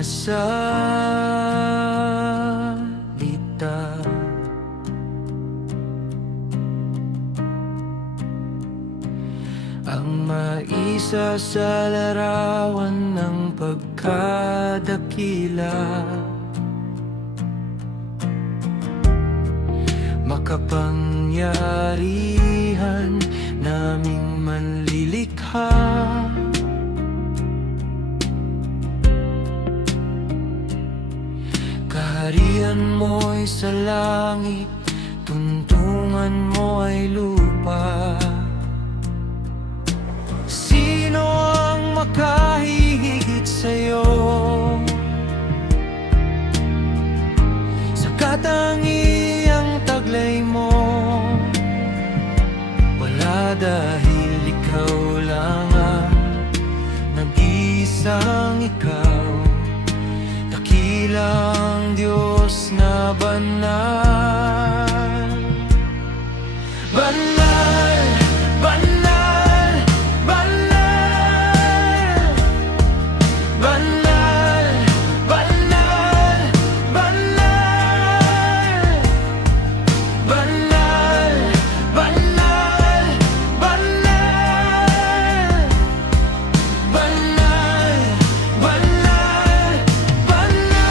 na salita. Ang maisa sa larawan ng pagkadakila, makapangyarihan naming manlilikha. Kaharian mo'y sa langit, tuntungan mo ay lupa. Sino ang makahihigit sa'yo? Sa katangiang taglay mo, wala, dahil ikaw lang ang nag-iisang ikaw. Dakilang Diyos na banal. Banal, banal, banal. Banal, banal, banal. Banal, banal, banal. Banal, banal,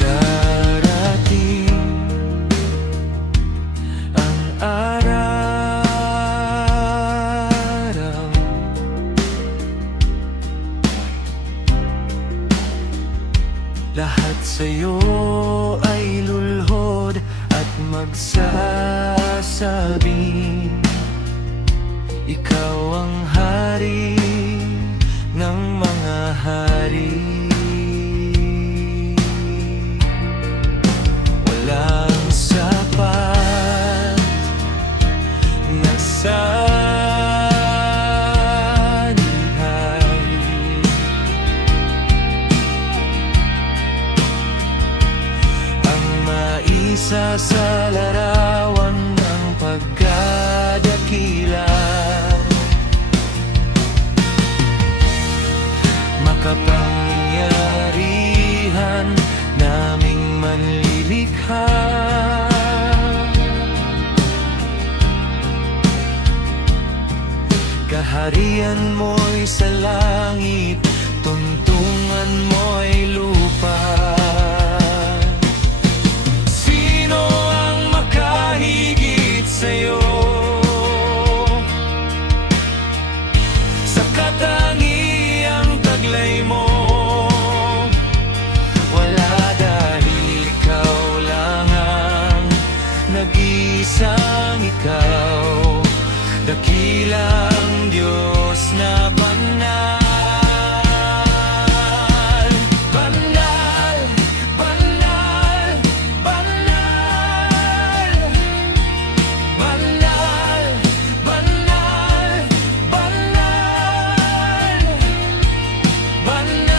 darating ang araw, lahat sa'yo ay lulhod at magsasabing, ikaw ang hari ng mga hari. Walang sapat na sanihal. Ang maisa sa larawan ng pagkadakila, makapangyarihan naming manlilikha. Kaharian mo'y sa langit, tuntungan mo'y lupa. Sino ang makahigit sa'yo? Sa katangiang taglay mo, wala, dahil ikaw lang ang nag-iisang ikaw. Dakilang Diyos na banal. Banal, banal, banal. Banal, banal, banal. Banal.